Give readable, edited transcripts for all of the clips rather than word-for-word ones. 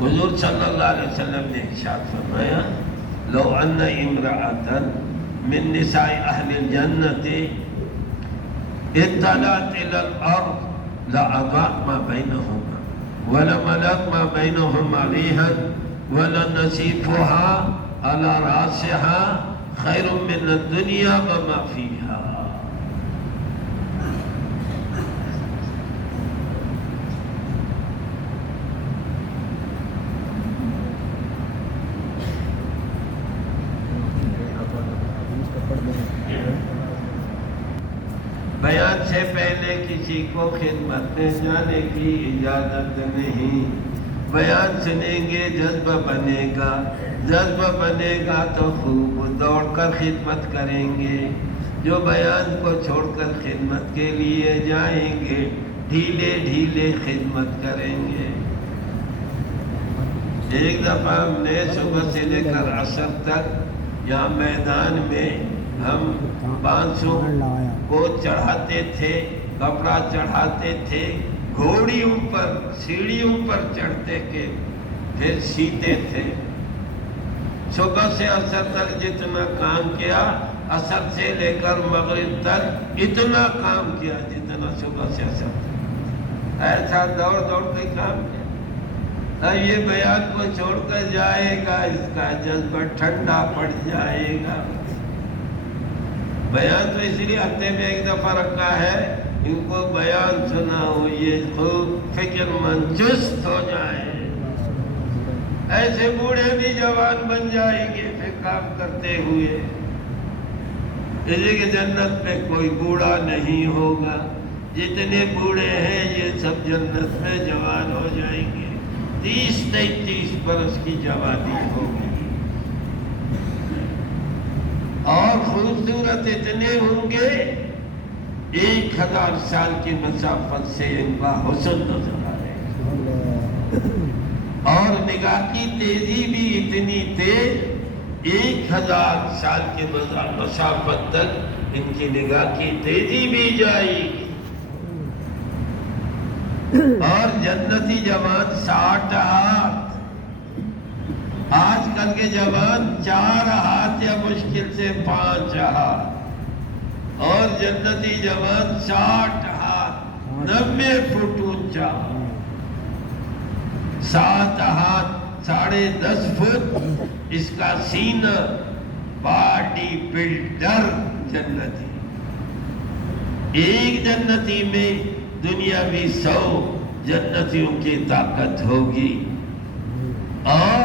حضور صلی اللہ علیہ وسلم نے ارشاد فرمایا لو ان امرأة من نساء اہل الجنت اطلعت الى الارض لاضاءت ما بینہما ولملأت ما بینہما ریحا ولنصیفها على رأسها خیر من الدنیا وما فیہا۔ بیان سے پہلے کسی کو خدمت میں جانے کی اجازت نہیں۔ بیان سنیں گے جذبہ بنے گا، جذبہ بنے گا تو خوب دوڑ کر خدمت کریں گے۔ جو بیان کو چھوڑ کر خدمت کے لیے جائیں گے ڈھیلے ڈھیلے خدمت کریں گے۔ ایک دفعہ ہم نے صبح سے لے کر عصر تک یہاں میدان میں ہم 500 کو چڑھاتے تھے، کپڑا چڑھاتے تھے، گھوڑیوں پر سیڑھیوں پر چڑھتے کے پھر سیتے تھے۔ صبح سے عصر تک جتنا کام کیا، عصر سے لے کر مغرب تک اتنا کام کیا جتنا صبح سے عصر تک، ایسا دوڑ دوڑ کے کام کیا۔ اب یہ بیان کو چھوڑ کر جائے گا، اس کا جذبہ ٹھنڈا پڑ جائے گا۔ بیان تو اس لیے ہفتے میں ایک دفعہ رکھا ہے ان کو بیان سنا ہو یہ خوب فکر مند چست ہو جائیں، ایسے بوڑھے بھی جوان بن جائیں گے پھر کام کرتے ہوئے۔ اس لیے کہ جنت میں کوئی بوڑھا نہیں ہوگا، جتنے بوڑھے ہیں یہ سب جنت میں جوان ہو جائیں گے، 30-33 برس کی جوانی ہوگی، اور خوبصورت اتنے ہوں گے 1000 سال کی مسافت سے ان کا حسن نظر آئے گا، اور نگاہ کی تیزی بھی اتنی تیز 1000 سال کی مسافت تک ان کی نگاہ کی تیزی بھی جائے گی۔ اور جنتی جوان 60 ہاتھ، آج کل کے جوان 4 ہاتھ یا مشکل سے 5 ہاتھ، اور جنتی جوان 60 ہاتھ 90 فٹ اونچا، 7 ہاتھ 10.5 فٹ اس کا سینہ، باڈی بلڈر جنتی۔ ایک جنتی میں دنیاوی 100 جنتیوں کی طاقت ہوگی، اور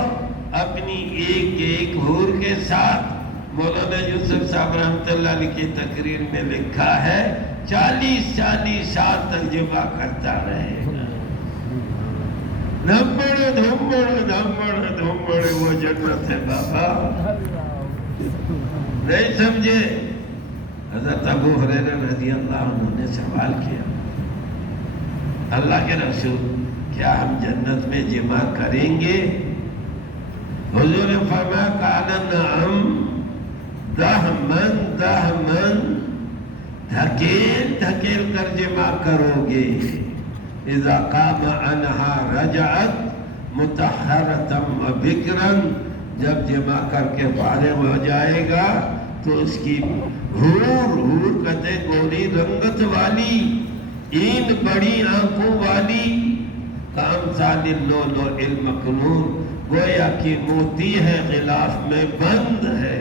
اپنی ایک حور کے ساتھ مولانا یوسف صاحب رحمۃ اللہ علیہ کی تقریر میں لکھا ہے 40 سال ترجمہ کرتا رہے گا۔ دھمڑ دھمڑ دھمڑ دھمڑ وہ جنت ہے بابا، نہیں سمجھے؟ حضرت ابو ہریرہ رضی اللہ عنہ نے سوال کیا، اللہ کے رسول کیا ہم جنت میں جمع کریں گے؟ حضور نے فرمایا قال نعم دہمن دہمن، دھکیل دھکیل کر جمع کرو گے۔ اذا قام عنہا رجعت مطہرتا وبکرا، جب جمع کر کے فارغ ہو جائے گا تو اس کی حور کہتے گوری رنگت والی، این بڑی آنکھوں والی، کام سال اللؤلؤ المکنون، گویا کی موتی ہے غلاف میں بند ہے۔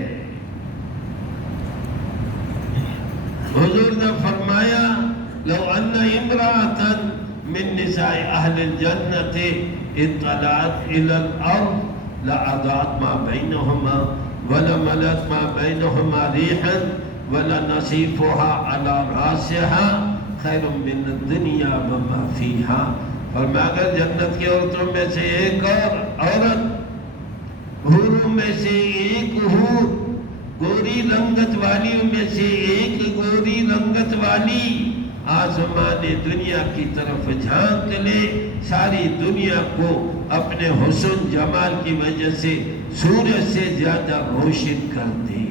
حضور نے فرمایا لو ان امرأة من نساء اہل الجنت اطلعت الى الارض لاضاءت ما بینہما ولملأت ما بینہما ریحا ولنصیفها على رأسها خیر من الدنیا وما فیہا۔ فرمایا اگر جنت کی عورتوں میں سے ایک اور عورت، حوروں میں سے ایک حور، گوری رنگت والیوں میں سے ایک گوری رنگت والی آسمان دنیا کی طرف جھانک لے، ساری دنیا کو اپنے حسن جمال کی وجہ سے سورج سے زیادہ روشن کر دے،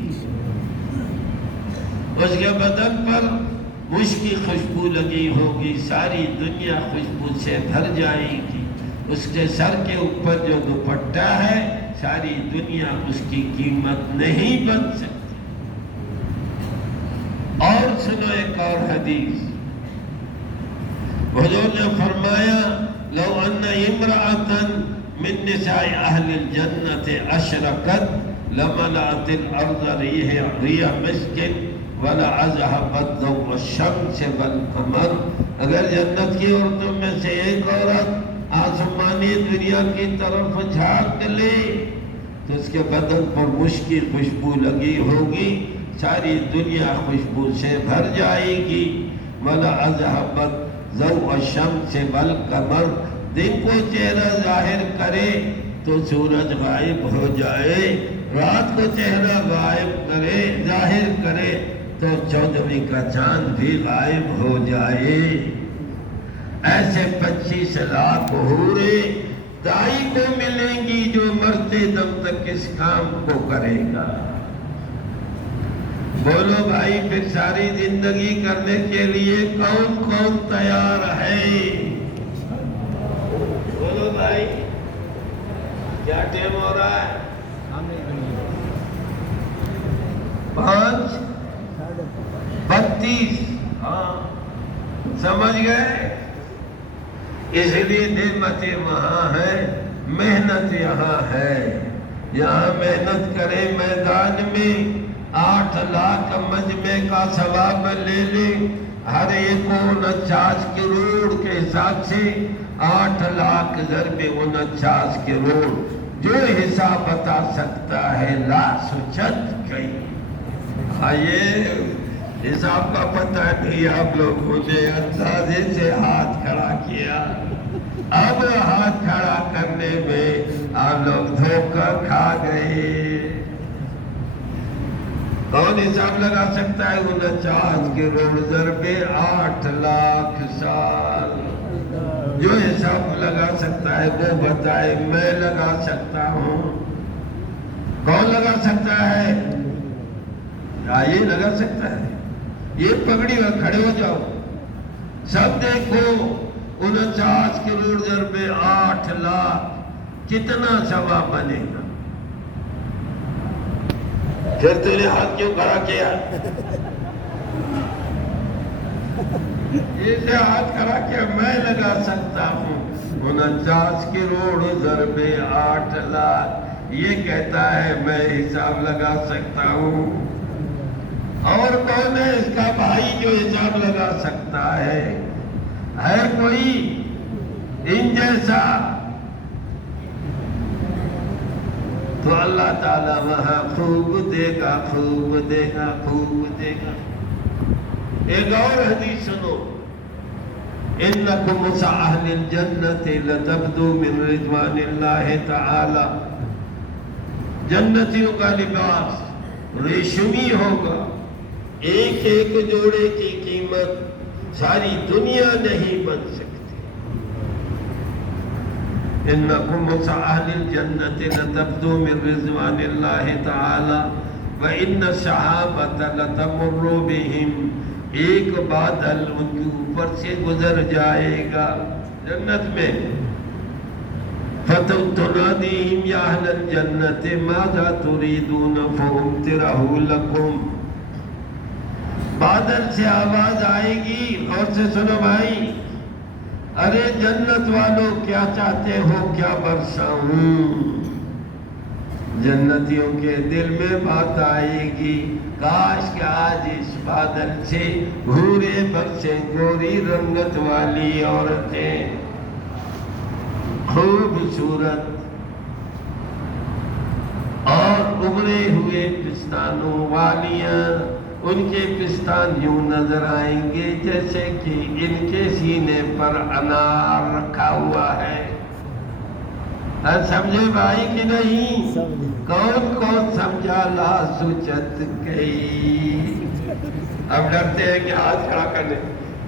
اس کے بدن پر مشک کی خوشبو لگی ہوگی، ساری دنیا خوشبو سے بھر جائے گی، اس کے سر کے اوپر جو دوپٹہ ہے ساری دنیا اس کی قیمت نہیں بن سکتی۔ اور سنو ایک اور حدیث، حضور نے فرمایا لو ان امرأة من نساء اہل الجنت اشرکت لملأت الارض ریح مسک وَلَعَذَهَبَتْ ضَوْءَ الشَّمْسِ وَالْقَمَرِ، اگر جنت کی عورتوں میں سے ایک عورت آسمانی دنیا کی طرف جھانک لے تو اس کے بدن پر مشک کی خوشبو لگی ہوگی، ساری دنیا خوشبو سے بھر جائے گی۔ وَلَعَذَهَبَتْ ضَوْءَ الشَّمْسِ وَالْقَمَرِ، دن کو چہرہ ظاہر کرے تو سورج غائب ہو جائے، رات کو چہرہ غائب کرے ظاہر کرے تو 14ویں کا چاند بھی غائب ہو جائے۔ ایسے 25 لاکھ حورے دائی کو ملیں گی جو مرتے دم تک اس کام کو کرے گا۔ بولو بھائی پھر ساری زندگی کرنے کے لیے کون کون تیار ہے؟ بولو بھائی کیا ٹائم ہو رہا ہے؟ 5:32۔ ہاں سمجھ گئے؟ اس لیے نعمتیں وہاں ہے، محنت یہاں ہے۔ یہاں محنت کرے میدان میں 8 لاکھ مجمع کا ثواب لے لے، ہر ایک 49 کروڑ کے حساب سے 8 لاکھ ضرب 49 کروڑ، جو حساب بتا سکتا ہے لا سوچت گئی۔ آئیے حساب کا پتہ نہیں، آپ لوگوں نے اندازے سے ہاتھ کھڑا کیا، اب ہاتھ کھڑا کرنے میں آپ لوگ دھوکہ کھا گئے۔ کون حساب لگا سکتا ہے 49 کروڑ ضرب 8 لاکھ سال؟ جو حساب لگا سکتا ہے وہ بتائے، میں لگا سکتا ہوں۔ کون لگا سکتا ہے؟ یہ لگا سکتا ہے؟ یہ پگڑی میں کھڑے ہو جاؤ، سب دیکھو 49 کروڑ ضرب 8 لاکھ کتنا ثواب بنے گا؟ پھر تیرے ہاتھ کیوں کھڑا کیا؟ اسے ہاتھ کھڑا کیا، میں لگا سکتا ہوں 49 کروڑ ضرب 8 لاکھ، یہ کہتا ہے میں حساب لگا سکتا ہوں۔ اور کون ہے اس کا بھائی جو حساب لگا سکتا ہے کوئی ان جیسا؟ تو اللہ تعالیٰ وہاں خوب دے گا، خوب دے گا، خوب دے گا۔ ایک اور حدیث سنو، انکم اہل الجنت لتبدو من رضوان اللہ تعالی، جنتیوں کا لباس ریشمی ہوگا، ایک ایک جوڑے کی قیمت ساری دنیا نہیں بن سکتی۔ انکم اہل الجنت لتبدو من رضوان اللہ تعالی وان الصحابۃ لتمر بہم، ایک بادل ان کے اوپر سے گزر جائے گا جنت میں۔ فتنادیہم یا اہل الجنت ماذا تريدون فامطروا لکم، بادل سے آواز آئے گی، اور سے سنو بھائی، ارے جنت والوں کیا چاہتے ہو کیا برساؤں؟ جنتیوں کے دل میں بات آئے گی، کاش کہ آج اس بادل سے حورے برسیں، گوری رنگت والی عورتیں، خوبصورت اور ابھرے ہوئے پستانوں والیاں، ان کے پستان یوں نظر آئیں گے جیسے کہ ان کے سینے پر انار رکھا ہوا ہے۔ سمجھے بھائی کہ نہیں؟ کون کون سمجھا؟ لا سوچت گئی۔ اب ڈرتے ہیں کہ ہاتھ کھڑا کرنے،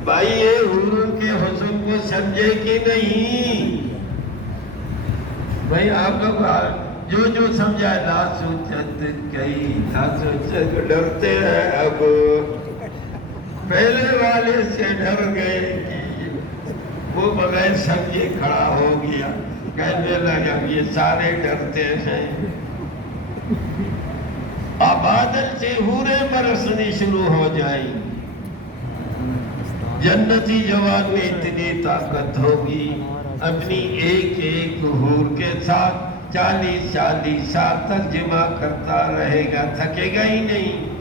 بھائی یہ حوروں کے حسن کو سمجھے کہ نہیں؟ بھائی آپ لوگ جو سمجھا لا سوچت گئی، لا سوچت، ڈرتے ہیں، اب پہلے والے سے ڈر گئے کہ وہ بغیر سمجھے کھڑا ہو گیا۔ کہنے لگا یہ سارے ڈرتے ہیں، اب بادل سے حوریں برسنی شروع ہو جائیں، جنتی جوان میں اتنی طاقت ہوگی، اپنی ایک ایک حور کے ساتھ 40 سال تک جمع کرتا رہے گا، تھکے گا ہی نہیں۔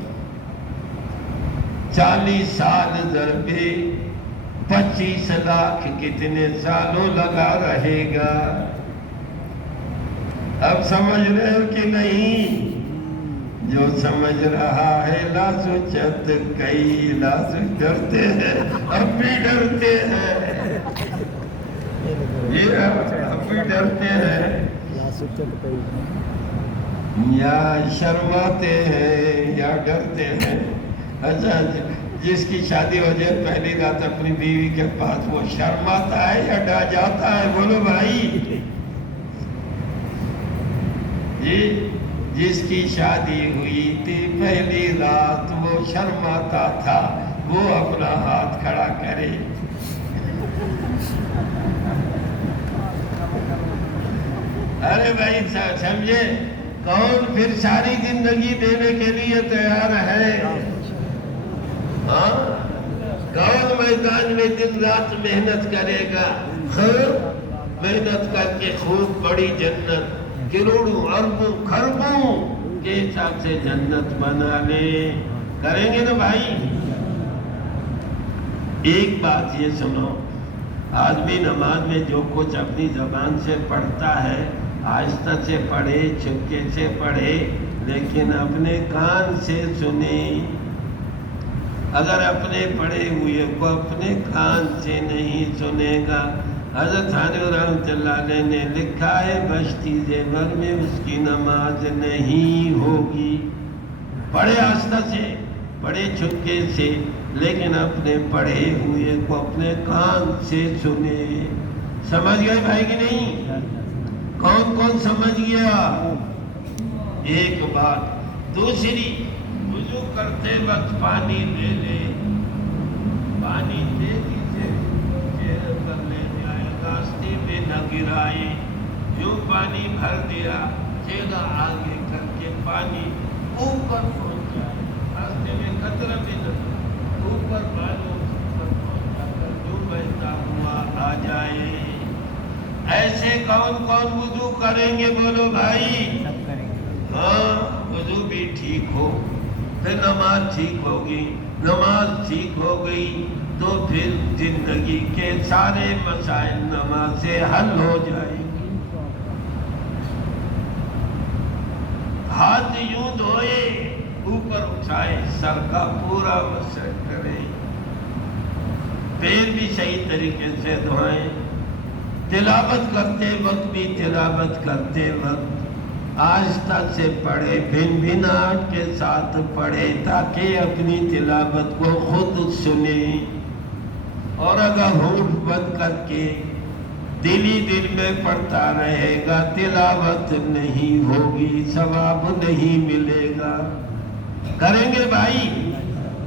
40 سال ضربے 25 لاکھ کتنے سالوں لگا رہے گا۔ اب سمجھ رہے ہو کہ نہیں؟ جو سمجھ رہا ہے لا سوچت کئی، لا سوچ ڈرتے ہیں، اب بھی ڈرتے ہیں، یہ اب بھی ڈرتے ہیں، یا شرماتے ہیں یا ڈرتے ہیں۔ اچھا، جس کی شادی ہو جائے پہلی رات اپنی بیوی کے پاس، وہ شرماتا ہے یا ڈر جاتا ہے؟ بولو بھائی جی، جس کی شادی ہوئی تھی پہلی رات وہ شرماتا تھا، وہ اپنا ہاتھ کھڑا کرے۔ ارے بھائی سمجھے، کون پھر ساری زندگی دینے کے لیے تیار ہے؟ ہاں، کون میدان میں دن رات محنت کرے گا؟ محنت کر کے خوب بڑی جنت کروڑوں اربوں خربوں کے حساب سے جنت بنا لے، کریں گے نا بھائی؟ ایک بات یہ سنو، آدمی نماز میں جو کچھ اپنی زبان سے پڑھتا ہے، آہستہ سے پڑھے، چپکے سے پڑھے، لیکن اپنے کان سے سنے۔ اگر اپنے پڑھے ہوئے کو اپنے کان سے نہیں سنے گا، حضرت تھانوی رحمۃ اللہ علیہ نے لکھا ہے بشتی زیور میں اس کی نماز نہیں ہوگی۔ پڑھے آہستہ سے، پڑھے چھپکے سے، لیکن اپنے پڑھے ہوئے کو اپنے کان سے سنے۔ سمجھ گئے بھائی کہ نہیں؟ کون کون سمجھ گیا؟ ایک بات۔ دوسری، وضو کرتے وقت پانی لے لے، پانی تیزی سے چہرے پر لے جائے، راستے میں نہ گرائے۔ جو پانی بھر دیا، چہرہ آگے کر کے پانی اوپر پہنچ جائے، راستے میں قطرہ بھی نہ، اوپر پانی اوپر پہنچ جا کر جو بہتا ہوا آ جائے۔ ایسے کون کون وضو کریں گے؟ بولو بھائی۔ ہاں، وضو بھی ٹھیک ہو، پھر نماز ٹھیک ہوگی، نماز ٹھیک ہو گئی تو پھر زندگی کے سارے مسائل نماز سے حل ہو جائیں گے۔ ہاتھ یوں دھوئے، اوپر اٹھائے، سر کا پورا مسح کریں، پیر بھی صحیح طریقے سے دھوئیں۔ تلاوت کرتے وقت بھی تلاوت کرتے وقت آہستہ سے پڑھے، بھنبھناہٹ کے ساتھ پڑھے، تاکہ اپنی تلاوت کو خود سنے۔ اور اگر ہونٹ بند کر کے دل ہی دل میں پڑھتا رہے گا، تلاوت نہیں ہوگی، ثواب نہیں ملے گا۔ کریں گے بھائی؟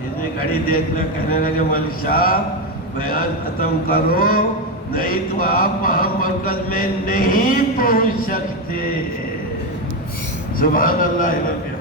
جسے گھڑی دیکھ لے کہنے لگے مولوی صاحب بیان ختم کرو، نہیں تو آپ وہاں مرکز میں نہیں پہنچ سکتے۔ سبحان اللہ۔